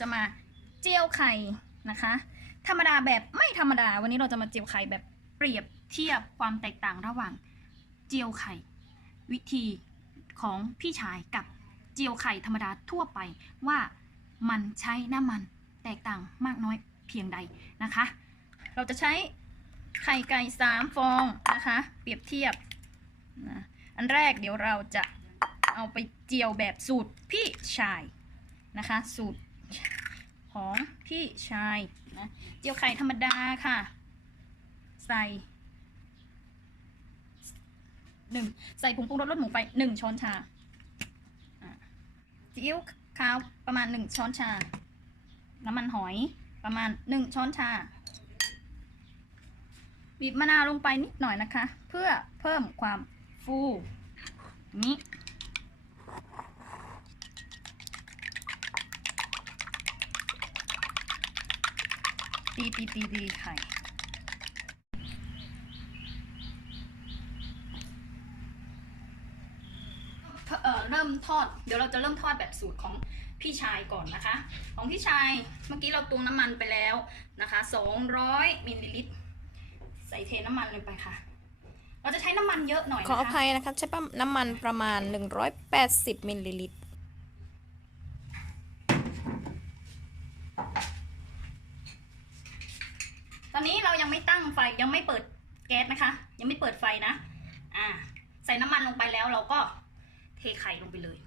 จะมาเจียวไข่นะคะ ธรรมดาแบบไม่ธรรมดา วันนี้เราจะมาเจียวไข่แบบเปรียบเทียบความแตกต่างระหว่างเจียวไข่ วิธีของพี่ชายกับเจียวไข่ธรรมดาทั่วไปว่ามันใช้น้ำมันแตกต่างมากน้อยเพียงใดนะคะ เราจะใช้ไข่ไก่สามฟองนะคะ เปรียบเทียบนะอันแรกเดี๋ยวเราจะเอาไปเจียวแบบสูตรพี่ชายนะคะ สูตร ของพี่ชายนะเจียวไข่ธรรมดาค่ะ ใส่หนึ่งใส่ผงปรุงรสรสหมูไปหนึ่งช้อนชาซีอิ๊วขาวประมาณหนึ่งช้อนชา น้ำมันหอยประมาณหนึ่งช้อนชา บีบมะนาวลงไปนิดหน่อยนะคะ เพื่อเพิ่มความฟูนี้ ตีตีตีตีไข่เอ่อเริ่มทอด เดี๋ยวเราจะเริ่มทอดแบบสูตรของพี่ชายก่อนนะคะ ของพี่ชายเมื่อกี้เราตวงน้ำมันไปแล้วนะคะ 200มิลลิลิตร ใส่เทน้ำมันลงไปค่ะ เราจะใช้น้ำมันเยอะหน่อยขออภัยนะคะ ใช้น้ำมันประมาณ 180มิลลิลิตร ต อนนี้เรายังไม่ตั้งไฟยังไม่เปิดแก๊สนะคะ ยังไม่เปิดไฟนะอ่าใส่น้ำมันลงไปแล้วเราก็เทไข่ลงไปเลย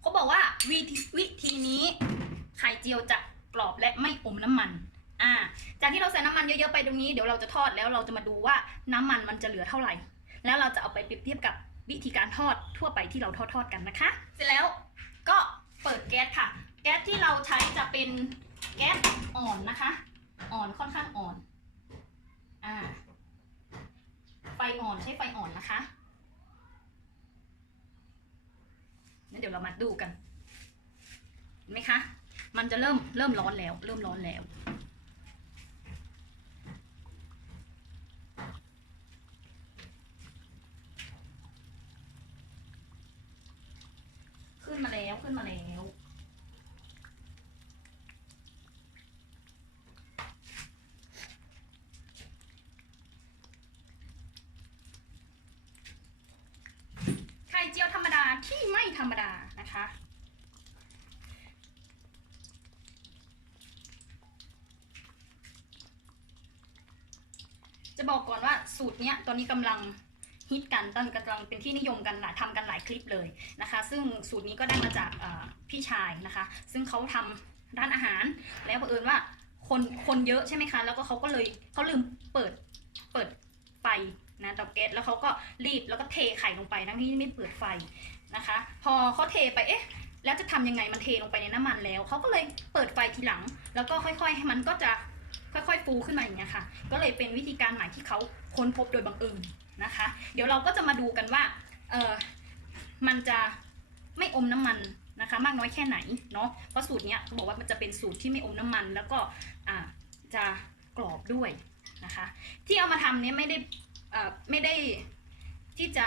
เขาบอกว่าวิธีวิธีนี้ไข่เจียวจะกรอบและไม่อมน้ำมันอ่าจากที่เราใส่น้ำมันเยอะๆไปตรงนี้เดี๋ยวเราจะทอดแล้วเราจะมาดูว่าน้ำมันมันจะเหลือเท่าไหร่ แล้วเราจะเอาไปเปรียบเทียบกับวิธีการทอดทั่วไปที่เราทอดทอดๆกันนะคะ เสร็จแล้วก็เปิดแก๊สค่ะ แก๊สที่เรา ใช้จะเป็นแก๊สอ่อนนะคะ อ่อนค่อนข้างอ่อน อ่า ไฟอ่อนใช้ไฟอ่อนนะคะงั้นเดี๋ยวเรามาดูกันเห็นไหมคะ มันจะเริ่มเริ่มร้อนแล้ว เริ่มร้อนแล้วขึ้นมาแล้วขึ้นมาแล้ว ไข่เจียวธรรมดาที่ไม่ธ รรมดานะคะ จะบอกก่อนว่าสูตรเนี้ยตอนนี้กำลังฮิตกันตอนกำลังเป็นที่นิยมกันหลายทำกันหลายคลิปเลยนะคะ ซึ่งสูตรนี้ก็ได้มาจากพี่ชายนะคะ ซึ่งเขาทำร้านอาหาร แล้วบังเอิญว่าคนคนเยอะใช่ไหมคะ แล้วก็เขาก็เลยเขาลืมเปิดเปิดไฟนะเตาแก๊สแล้วเขาก็รีบแล้วก็เทไข่ลงไปทั้งที่ไม่เปิดไฟ นะคะ พอเขาเทไปเอ๊ะแล้วจะทำยังไงมันเทลงไปในน้ำมันแล้วเขาก็เลยเปิดไฟทีหลัง แล้วก็ค่อยๆให้มันก็จะค่อยๆฟูขึ้นมาอย่างเงี้ยค่ะ ก็เลยเป็นวิธีการใหม่ที่เขาค้นพบโดยบังเอิญนะคะ เดี๋ยวเราก็จะมาดูกันว่าเออมันจะไม่อมน้ำมันนะคะ มากน้อยแค่ไหนเนาะเพราะสูตรเนี้ยเขาบอกว่ามันจะเป็นสูตรที่ไม่อมน้ำมัน แล้วก็อ่าจะกรอบด้วยนะคะ ที่เอามาทำเนี้ยไม่ได้อ่อไม่ได้ที่จะ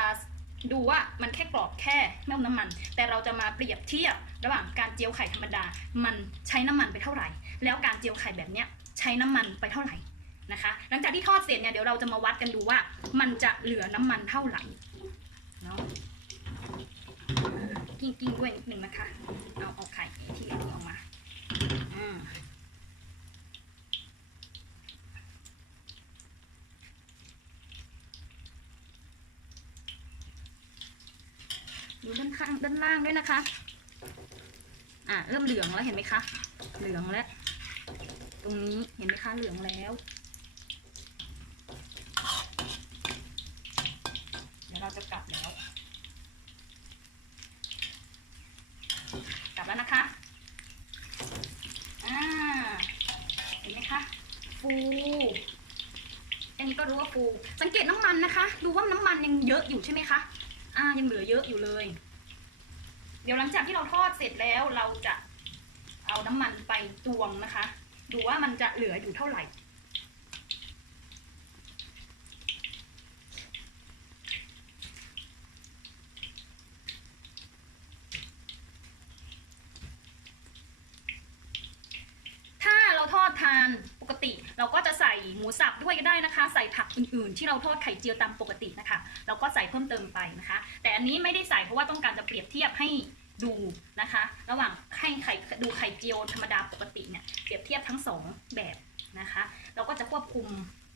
ดูว่ามันแค่กรอบแค่ไม่อมน้ำมัน แต่เราจะมาเปรียบเทียบระหว่างการเจียวไข่ธรรมดา มันใช้น้ำมันไปเท่าไหร่ แล้วการเจียวไข่แบบเนี้ยใช้น้ำมันไปเท่าไหร่นะคะ หลังจากที่ทอดเสร็จเนี่ยเดี๋ยวเราจะมาวัดกันดูว่า มันจะเหลือน้ำมันเท่าไหร่เนาะกิ้งกิ้งด้วยนิดนึงนะคะ เอาเอาไข่ที่อันนี้ออกมา อืม ดูด้านข้างด้านล่างด้วยนะคะ อะเริ่มเหลืองแล้วเห็นไหมคะ เหลืองแล้ว ตรงนี้เห็นไหมคะเหลืองแล้ว เดี๋ยวเราจะกลับแล้ว กลับแล้วนะคะ อ่า เห็นไหมคะ ฟูอันนี้ก็รู้ว่าฟู สังเกตน้ำมันนะคะ ดูว่าน้ำมันยังเยอะอยู่ใช่ไหมคะ อ่ายังเหลือเยอะอยู่เลย เดี๋ยวหลังจากที่เราทอดเสร็จแล้วเราจะเอาน้ำมันไปตวงนะคะ ดูว่ามันจะเหลืออยู่เท่าไหร่ ณปกติ เราก็จะใส่ห มูสับด้วยก็ได้นะคะ ใส่ผักอื่นๆ ที่เราทอดไข่เจียวตามปกตินะคะเราก็ใส่เพิ่มเติมไปนะคะ แต่อันนี้ไม่ได้ใส่เพราะว่าต้องการจะเปรียบเทียบให้ดูนะคะ ระหว่างให้ไข่ดูไข่เจียวธรรมดาปกติเนี่ยเปรียบเทียบทั้งสองแบบนะคะ เราก็จะควบคุม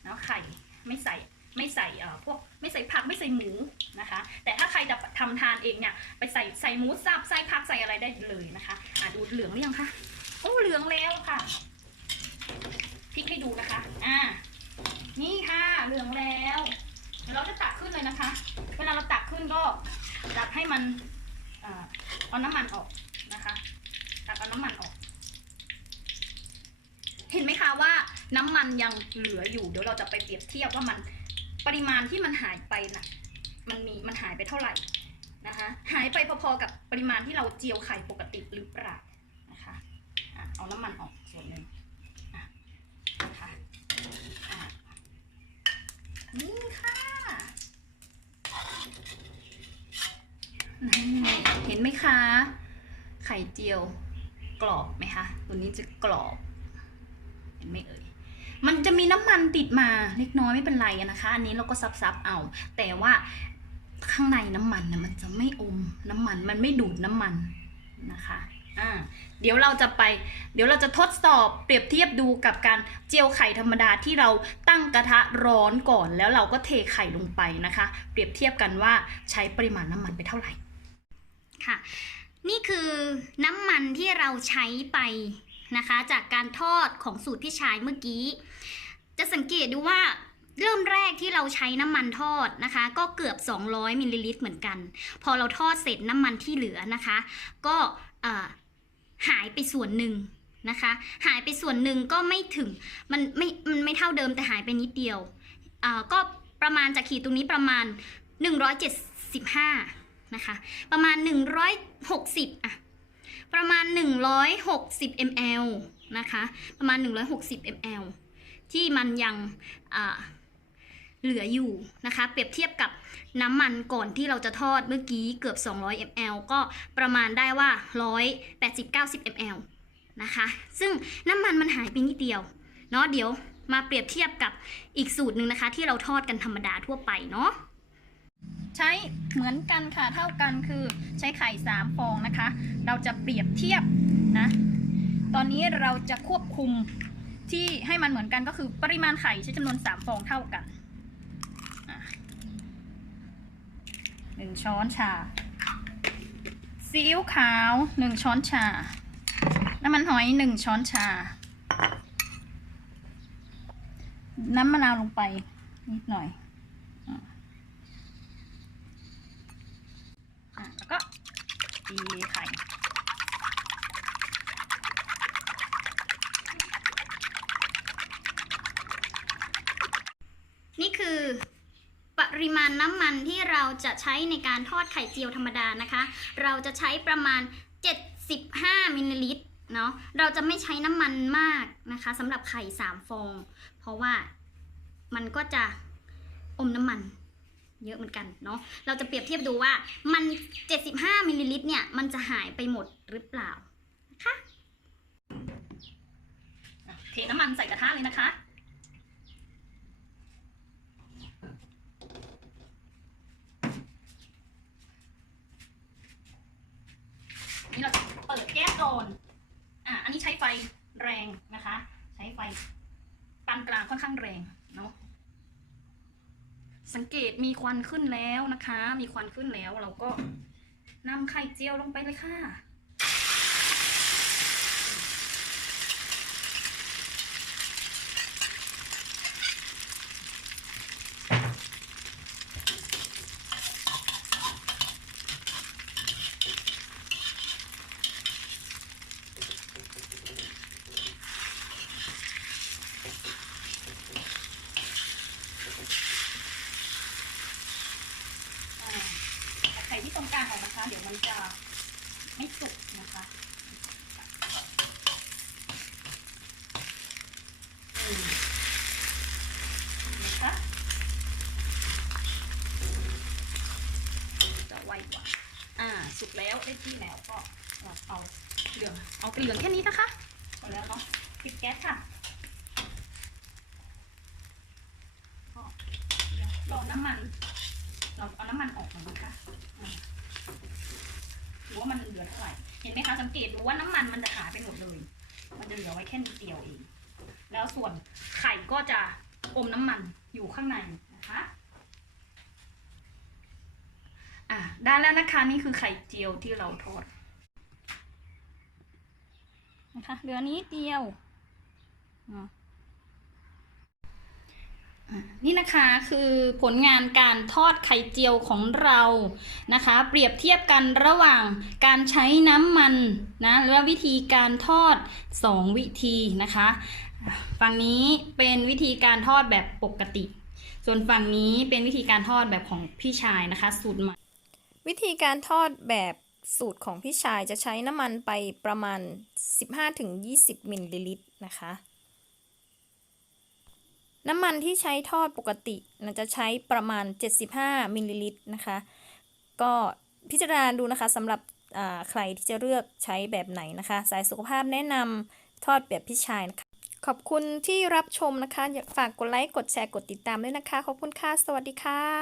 เนาะไข่ไม่ใส่ไม่ใส่เอ่อพวกไม่ใส่ผักไม่ใส่หมูนะคะ แต่ถ้าใครจะทำทานเองเนี่ยไปใส่ใส่หมูสับใส่ผักใส่อะไรได้เลยนะคะอะดูเหลืองหรือยังคะโอ้เหลืองแล้วค่ะ ลิกให้ดูนะคะ อ่า นี่ค่ะเหลืองแล้วเดี๋ยวเราจะตักขึ้นเลยนะคะ เวลาเราตักขึ้นก็ตักให้มันเอาน้ำมันออกนะคะ ตักเอาน้ำมันออก เห็นไหมคะว่าน้ำมันยังเหลืออยู่ เดี๋ยวเราจะไปเปรียบเทียบว่ามันปริมาณที่มันหายไปน่ะ มันมีมันหายไปเท่าไหร่นะคะ หายไปพอๆกับปริมาณที่เราเจียวไข่ปกติหรือเปล่านะคะ เอาน้ำมันออกส่วนหนึ่ง นี่ค่ะเห็นไหมคะ ไข่เจียวกรอบไหมคะ ตัวนี้จะกรอบ เห็นไหมเอ่ย มันจะมีน้ำมันติดมาเล็กน้อยไม่เป็นไรนะคะ อันนี้เราก็ซับๆเอา แต่ว่าข้างในน้ำมันนะมันจะไม่อมน้ำมัน มันไม่ดูดน้ำมันนะคะ อ่าเดี๋ยวเราจะไป เดี๋ยวเราจะทดสอบเปรียบเทียบดูกับการเจียวไข่ธรรมดาที่เราตั้งกระทะร้อนก่อน แล้วเราก็เทไข่ลงไปนะคะ เปรียบเทียบกันว่าใช้ปริมาณน้ำมันไปเท่าไหร่ค่ะ นี่คือน้ำมันที่เราใช้ไปนะคะ จากการทอดของสูตรพี่ชายเมื่อกี้ จะสังเกตดูว่าเริ่มแรกที่เราใช้น้ำมันทอดนะคะ ก็เกือบ 200มิลลิลิตรเหมือนกัน พอเราทอดเสร็จน้ำมันที่เหลือนะคะ ก็ หายไปส่วนหนึ่งนะคะ หายไปส่วนหนึ่งก็ไม่ถึง มันไม่ มันไม่เท่าเดิมแต่หายไปนิดเดียวอ่าก็ประมาณจากขีดตรงนี้ประมาณ 175 นะคะ ประมาณ 160อะประมาณ 160 ml นะคะ ประมาณ 160 ml ที่มันยังเหลืออยู่นะคะ เปรียบเทียบกับ น้ำมันก่อนที่เราจะทอดเมื่อกี้เกือบ 200 ml ก็ประมาณได้ว่า 180-90 ml นะคะ ซึ่งน้ำมันมันหายไปนิดเดียวเนาะเดี๋ยวมาเปรียบเทียบกับอีกสูตรหนึ่งนะคะ ที่เราทอดกันธรรมดาทั่วไปเนาะใช้เหมือนกันค่ะเท่ากันคือใช้ไข่สามฟองนะคะ เราจะเปรียบเทียบนะ ตอนนี้เราจะควบคุมที่ให้มันเหมือนกันก็คือปริมาณไข่ใช้จำนวนสามฟองเท่ากันอะ หนึ่งช้อนชา ซีอิ๊วขาวหนึ่งช้อนชา น้ำมันหอยหนึ่งช้อนชา น้ำมะนาวลงไปนิดหน่อยอะแล้วก็ตีไข่ นี่คือปริมา ณน้ำมันที่เราจะใช้ในการทอดไข่เจียวธรรมดานะคะ เราจะใช้ประมาณ 75มิลลิลิตรเนาะเราจะไม่ใช้น้ำมันมากนะคะสำหรับไข่3ฟอง เพราะว่ามันก็จะอมน้ำมันเยอะเหมือนกันเนาะ เราจะเปรียบเทียบดูว่ามัน 75มิลลิลิตรเนี่ย มันจะหายไปหมดหรือเปล่านะคะอะเทน้ำมันใส่กระทะเลยนะคะ นี่เราจะเปิดแก๊สก่อน อะ อันนี้ใช้ไฟแรงนะคะ ใช้ไฟปานกลาง ค่อนข้างแรงเนาะสังเกตมีควันขึ้นแล้วนะคะ มีควันขึ้นแล้วเราก็นำไข่เจียวลงไปเลยค่ะ เดี๋ยวมันจะไม่สุกนะคะนะคะจะไวกว่า อ่า สุกแล้วได้ที่แล้วก็เอาเหลือง เอาเป็นเหลืองแค่นี้นะคะหมดแล้วเนาะปิดแก๊สค่ะรอน้ำมัน เราเอาน้ำมันออกก่อนนะคะ ดูว่ามันเหลือเท่าไหร่ เห็นไหมคะสังเกตดูว่าน้ำมันมันจะหายไปหมดเลย มันจะเหลือไว้แค่นิดเดียวเอง แล้วส่วนไข่ก็จะอมน้ำมันอยู่ข้างในนะคะอะได้แล้วนะคะนี่คือไข่เจียวที่เราทอดนะคะเหลือนิดเดียวอะ นี่นะคะคือผลงานการทอดไข่เจียวของเรานะคะ เปรียบเทียบกันระหว่างการใช้น้ำมันนะและวิธีการทอด 2 วิธีนะคะฝั่งนี้เป็นวิธีการทอดแบบปกติ ส่วนฝั่งนี้เป็นวิธีการทอดแบบของพี่ชายนะคะ สูตรใหม่วิธีการทอดแบบสูตรของพี่ชายจะใช้น้ำมันไปประมาณ 15-20 มิลลิลิตรนะคะ น้ำมันที่ใช้ทอดปกติน่าจะใช้ประมาณ 75มิลลิลิตรนะคะ ก็พิจารณาดูนะคะสำหรับใครที่จะเลือกใช้แบบไหนนะคะ สายสุขภาพแนะนำทอดแบบพี่ชายนะคะ ขอบคุณที่รับชมนะคะ อยากฝากกดไลค์ กดแชร์ กดติดตามด้วยนะคะ ขอบคุณค่ะ สวัสดีค่ะ